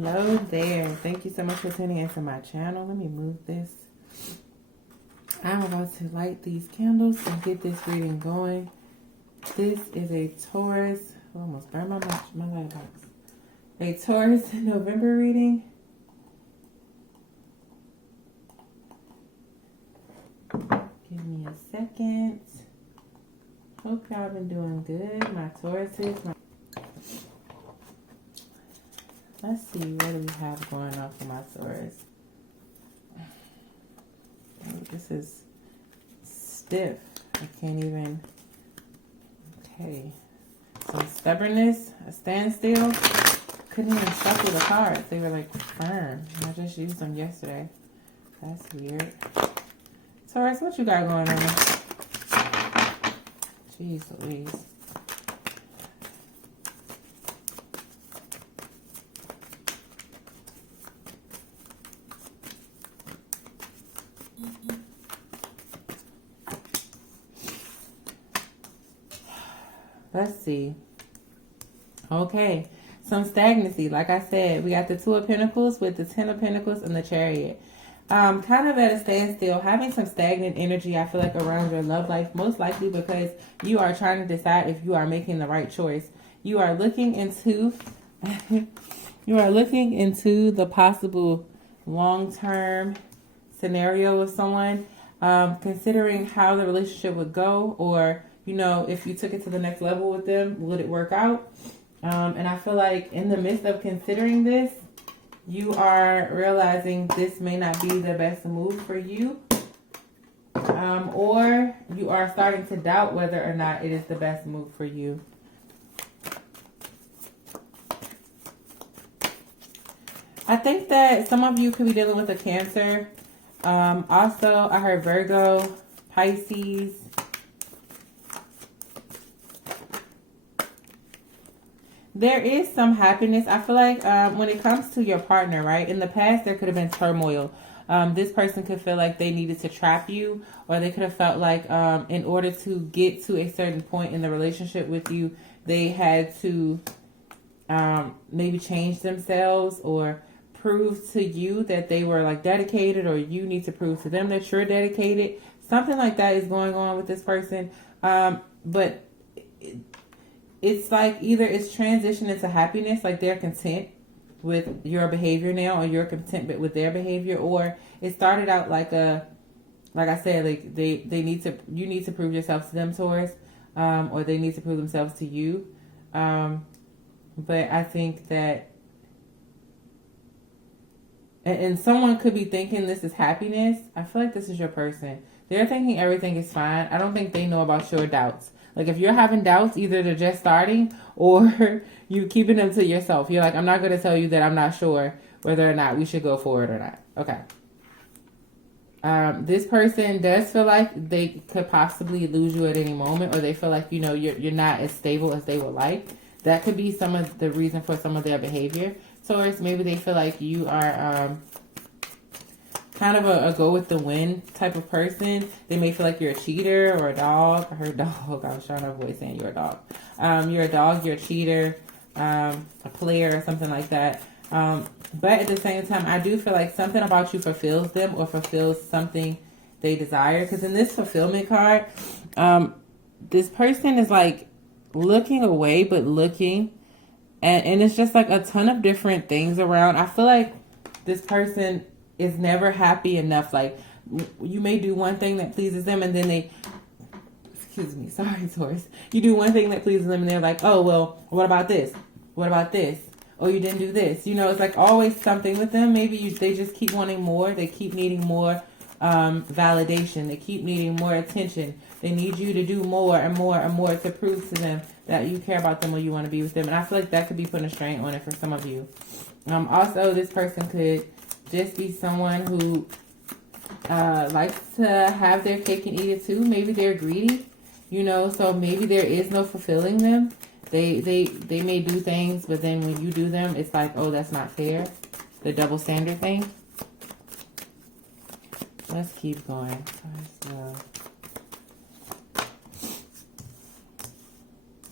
Hello there. Thank you so much for tuning into my channel. Let me move this. I'm about to light these candles and get this reading going. This is a Taurus. I almost burned my light box. A Taurus November reading. Give me a second. Hope y'all been doing good. My Tauruses. Let's see, what do we have going on for my Taurus? Oh, this is stiff. I can't even. Okay. Some stubbornness, a standstill. Couldn't even shuffle the cards. They were like firm. I just used them yesterday. That's weird. Taurus, what you got going on? Jeez Louise. Let's see. Okay. Some stagnancy. Like I said, we got the Two of Pentacles with the Ten of Pentacles and the Chariot. Kind of at a standstill, having some stagnant energy, I feel like, around your love life, most likely because you are trying to decide if you are making the right choice. You are looking into the possible long-term scenario with someone, considering how the relationship would go, or, you know, if you took it to the next level with them, would it work out? And I feel like in the midst of considering this, you are realizing this may not be the best move for you. Or you are starting to doubt whether or not it is the best move for you. I think that some of you could be dealing with a Cancer. Also, I heard Virgo, Pisces. There is some happiness. I feel like when it comes to your partner, right? In the past, there could have been turmoil. This person could feel like they needed to trap you, or they could have felt like in order to get to a certain point in the relationship with you, they had to maybe change themselves or prove to you that they were like dedicated, or you need to prove to them that you're dedicated. Something like that is going on with this person. But it's like either it's transitioned into happiness, like they're content with your behavior now, or you're content with their behavior, or it started out like I said, like you need to prove yourself to them, Taurus, or they need to prove themselves to you. But I think that, and someone could be thinking this is happiness. I feel like this is your person. They're thinking everything is fine. I don't think they know about your doubts. Like, if you're having doubts, either they're just starting or you keeping them to yourself. You're like, I'm not going to tell you that I'm not sure whether or not we should go forward or not. Okay. This person does feel like they could possibly lose you at any moment, or they feel like, you know, you're not as stable as they would like. That could be some of the reason for some of their behavior. Taurus, maybe they feel like you are kind of a go with the wind type of person. They may feel like you're a cheater or a dog. I heard dog. I was trying to avoid saying you're a dog. You're a dog, you're a cheater, a player, or something like that. But at the same time, I do feel like something about you fulfills them, or fulfills something they desire. Because in this fulfillment card, this person is like looking away, but looking. And it's just like a ton of different things around. I feel like this person is never happy enough. Like, you may do one thing that pleases them, and then they, excuse me, sorry, Taurus. You do one thing that pleases them, and they're like, oh, well, what about this? What about this? Oh, you didn't do this. You know, it's like always something with them. Maybe they just keep wanting more. They keep needing more validation. They keep needing more attention. They need you to do more and more and more to prove to them that you care about them, or you want to be with them. And I feel like that could be putting a strain on it for some of you. Also, this person could just be someone who likes to have their cake and eat it too. Maybe they're greedy, you know, so maybe there is no fulfilling them. They may do things, but then when you do them, it's like, oh, that's not fair. The double standard thing. Let's keep going.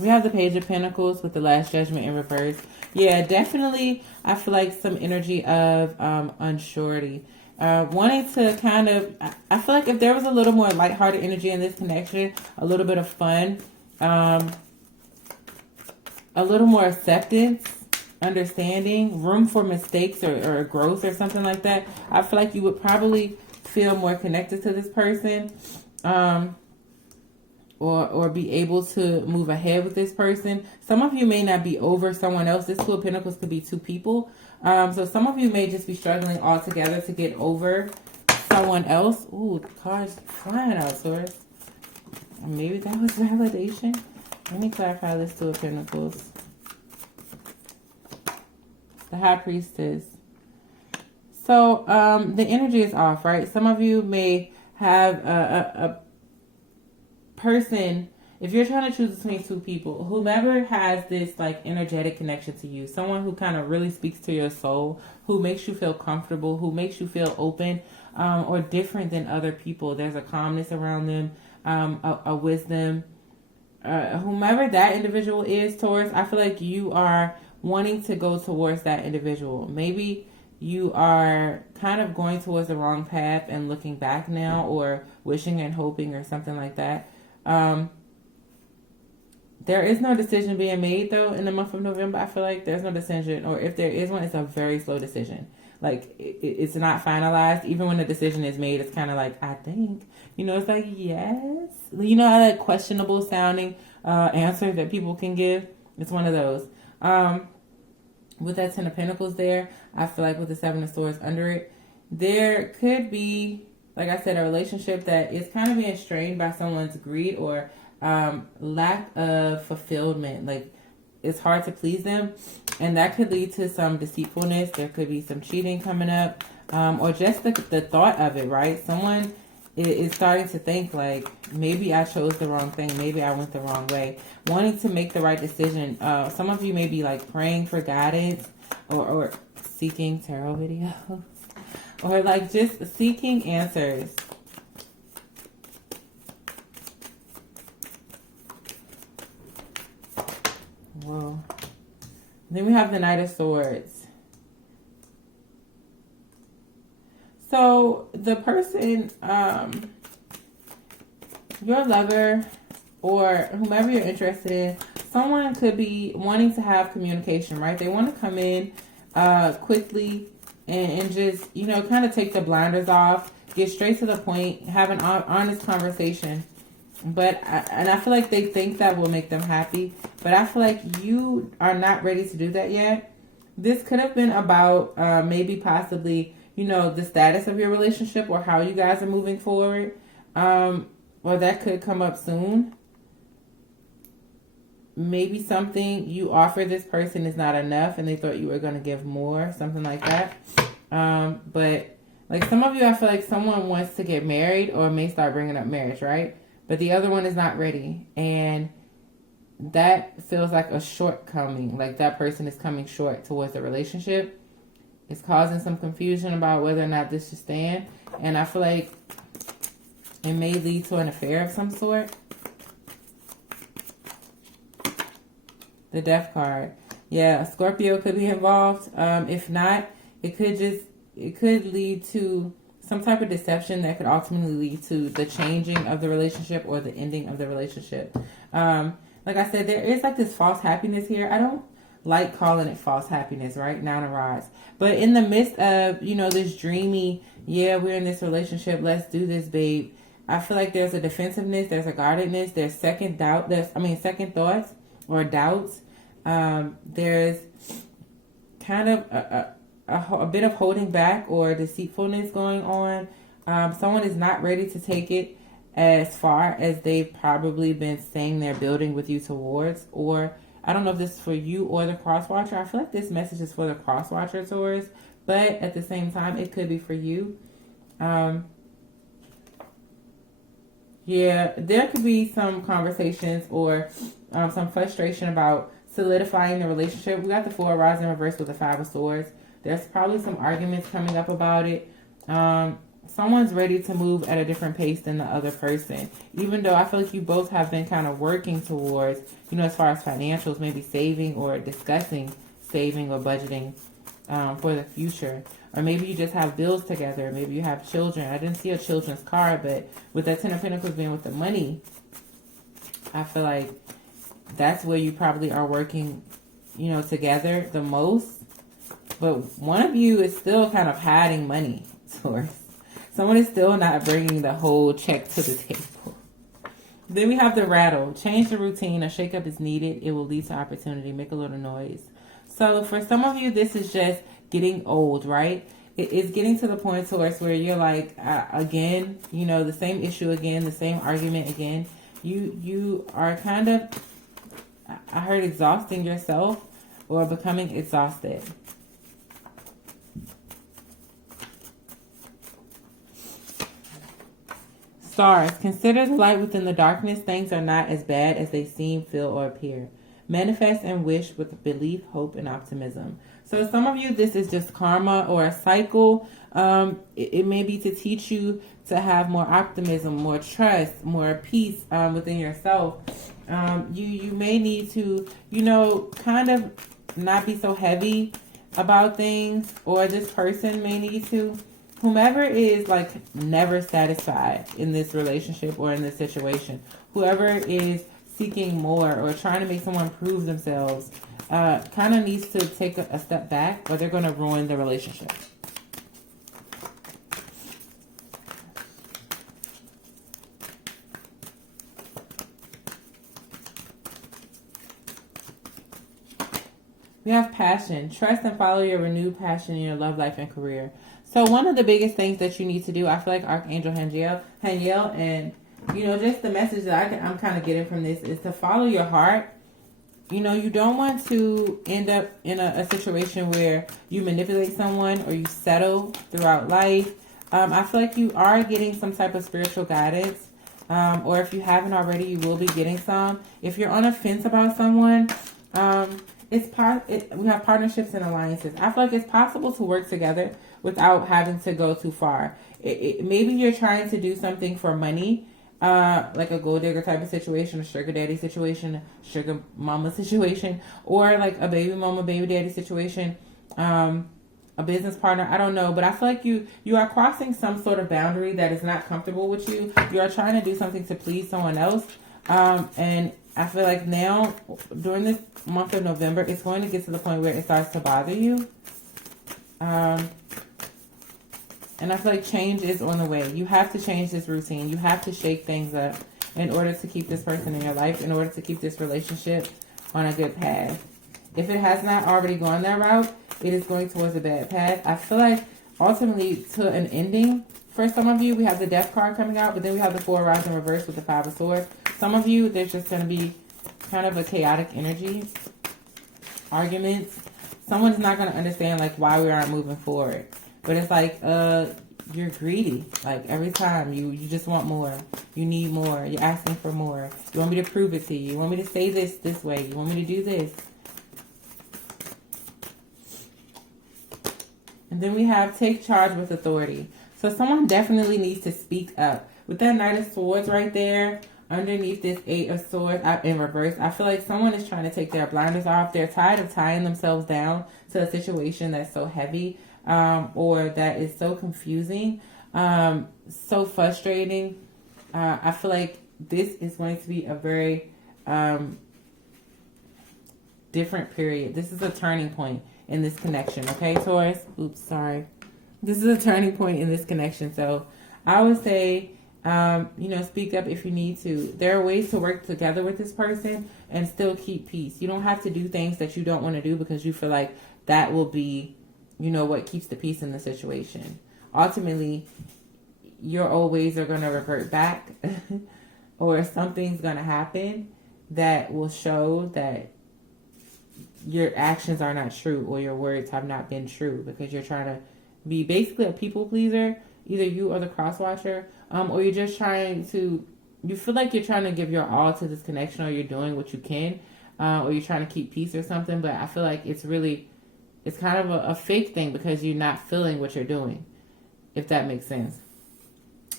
We have the Page of Pentacles with the Last Judgment in reverse. Yeah, definitely. I feel like some energy of unsurety. Wanting to kind of, I feel like if there was a little more lighthearted energy in this connection, a little bit of fun, um, a little more acceptance, understanding, room for mistakes or growth or something like that, I feel like you would probably feel more connected to this person. Or be able to move ahead with this person. Some of you may not be over someone else. This Two of Pentacles could be two people. So some of you may just be struggling altogether to get over someone else. Ooh, the cards flying out, Taurus. Maybe that was validation. Let me clarify this Two of Pentacles. The High Priestess. So the energy is off, right? Some of you may have a person, if you're trying to choose between two people, whomever has this like energetic connection to you, someone who kind of really speaks to your soul, who makes you feel comfortable, who makes you feel open, or different than other people. There's a calmness around them, a wisdom. Whomever that individual is, Taurus, I feel like you are wanting to go towards that individual. Maybe you are kind of going towards the wrong path and looking back now, or wishing and hoping or something like that. There is no decision being made though in the month of November. I feel like there's no decision, or if there is one, it's a very slow decision. Like it's not finalized. Even when the decision is made, it's kind of like, I think, it's like, yes, that questionable sounding answer that people can give. It's one of those. With that Ten of Pentacles there, I feel like with the Seven of Swords under it, there could be, like I said, a relationship that is kind of being strained by someone's greed or lack of fulfillment. Like it's hard to please them, and that could lead to some deceitfulness. There could be some cheating coming up, or just the thought of it, right? Someone is starting to think like, maybe I chose the wrong thing, maybe I went the wrong way, wanting to make the right decision. Some of you may be like praying for guidance, or seeking tarot videos, or like just seeking answers. Whoa. Then we have the Knight of Swords. So the person, your lover or whomever you're interested in, someone could be wanting to have communication, right? They want to come in quickly and just, kind of take the blinders off, get straight to the point, have an honest conversation. But I feel like they think that will make them happy. But I feel like you are not ready to do that yet. This could have been about maybe possibly, the status of your relationship or how you guys are moving forward. Or that could come up soon. Maybe something you offer this person is not enough and they thought you were going to give more. Something like that. But like some of you, I feel like someone wants to get married or may start bringing up marriage, right? But the other one is not ready. And that feels like a shortcoming. Like that person is coming short towards the relationship. It's causing some confusion about whether or not this should stand. And I feel like it may lead to an affair of some sort. The Death card. Yeah, Scorpio could be involved. If not, it could lead to some type of deception that could ultimately lead to the changing of the relationship or the ending of the relationship. Like I said, there is like this false happiness here. I don't like calling it false happiness, right? Nine of Rods. But in the midst of, this dreamy, yeah, we're in this relationship, let's do this, babe. I feel like there's a defensiveness, there's a guardedness, there's second thoughts or doubts. There's kind of a bit of holding back or deceitfulness going on. Someone is not ready to take it as far as they've probably been saying they're building with you towards. Or I don't know if this is for you or the cross watcher. I feel like this message is for the cross watcher, Taurus, but at the same time it could be for you. Yeah, there could be some conversations or some frustration about solidifying the relationship. We got the Four of Rods in reverse with the Five of Swords. There's probably some arguments coming up about it. Someone's ready to move at a different pace than the other person. Even though I feel like you both have been kind of working towards, as far as financials, maybe saving or discussing saving or budgeting for the future. Or maybe you just have bills together. Maybe you have children. I didn't see a children's card, but with that Ten of Pentacles being with the money, I feel like that's where you probably are working, you know, together the most. But one of you is still kind of hiding money, Taurus. Someone is still not bringing the whole check to the table. Then we have the rattle. Change the routine. A shakeup is needed. It will lead to opportunity. Make a little noise. So for some of you, this is just getting old, right? It's getting to the point, Taurus, where you're like, again, you know, the same issue again, the same argument again. You are kind of, I heard, exhausting yourself or becoming exhausted. Stars, consider the light within the darkness. Things are not as bad as they seem, feel, or appear. Manifest and wish with belief, hope, and optimism. So some of you, this is just karma or a cycle. It may be to teach you to have more optimism, more trust, more peace within yourself. You may need to, you know, kind of not be so heavy about things, or this person may need to. Whomever is like never satisfied in this relationship or in this situation, whoever is seeking more or trying to make someone prove themselves, kind of needs to take a step back, or they're going to ruin the relationship. We have passion. Trust and follow your renewed passion in your love life and career. So one of the biggest things that you need to do, I feel like Archangel Haniel, and, you know, just the message that I'm kind of getting from this is to follow your heart. You know, you don't want to end up in a situation where you manipulate someone or you settle throughout life. I feel like you are getting some type of spiritual guidance. Or if you haven't already, you will be getting some. If you're on a fence about someone, we have partnerships and alliances. I feel like it's possible to work together without having to go too far. Maybe you're trying to do something for money, like a gold digger type of situation, a sugar daddy situation, sugar mama situation, or like a baby mama, baby daddy situation, a business partner. I don't know, but I feel like you are crossing some sort of boundary that is not comfortable with you. You are trying to do something to please someone else, and I feel like now, during this month of November, it's going to get to the point where it starts to bother you. And I feel like change is on the way. You have to change this routine. You have to shake things up in order to keep this person in your life, in order to keep this relationship on a good path. If it has not already gone that route, it is going towards a bad path. I feel like ultimately to an ending. For some of you, we have the Death card coming out, but then we have the Four of Rods in reverse with the Five of Swords. Some of you, there's just going to be kind of a chaotic energy, arguments. Someone's not going to understand like why we aren't moving forward. But it's like, you're greedy. Like every time you just want more. You need more. You're asking for more. You want me to prove it to you. You want me to say this way. You want me to do this. And then we have take charge with authority. So someone definitely needs to speak up. With that Knight of Swords right there, underneath this Eight of Swords in reverse, I feel like someone is trying to take their blinders off. They're tired of tying themselves down to a situation that's so heavy, or that is so confusing, so frustrating. I feel like this is going to be a very different period. This is a turning point in this connection, okay, Taurus? Oops, sorry. This is a turning point in this connection. So I would say, speak up if you need to. There are ways to work together with this person and still keep peace. You don't have to do things that you don't want to do because you feel like that will be, what keeps the peace in the situation. Ultimately, your old ways are going to revert back or something's going to happen that will show that your actions are not true or your words have not been true because you're trying to be basically a people pleaser, either you or the cross watcher, or you're just you feel like you're trying to give your all to this connection, or you're doing what you can, or you're trying to keep peace or something, but I feel like it's kind of a fake thing because you're not feeling what you're doing, if that makes sense.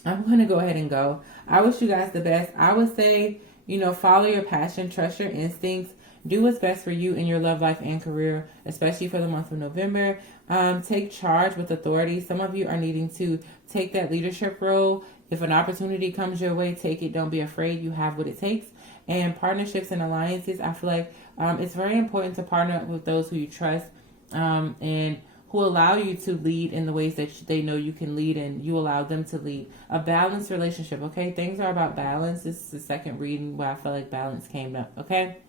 I'm going to go ahead and go. I wish you guys the best. I would say, follow your passion, trust your instincts, Do what's best for you in your love life and career, especially for the month of November. Take charge with authority. Some of you are needing to take that leadership role. If an opportunity comes your way, take it. Don't be afraid. You have what it takes. And partnerships and alliances, I feel like it's very important to partner with those who you trust and who allow you to lead in the ways that they know you can lead, and you allow them to lead. A balanced relationship, okay? Things are about balance. This is the second reading where I feel like balance came up, okay?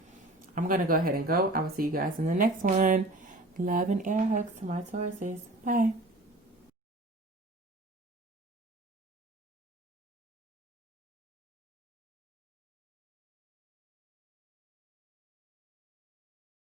I'm going to go ahead and go. I will see you guys in the next one. Love and air hugs to my Tauruses. Bye.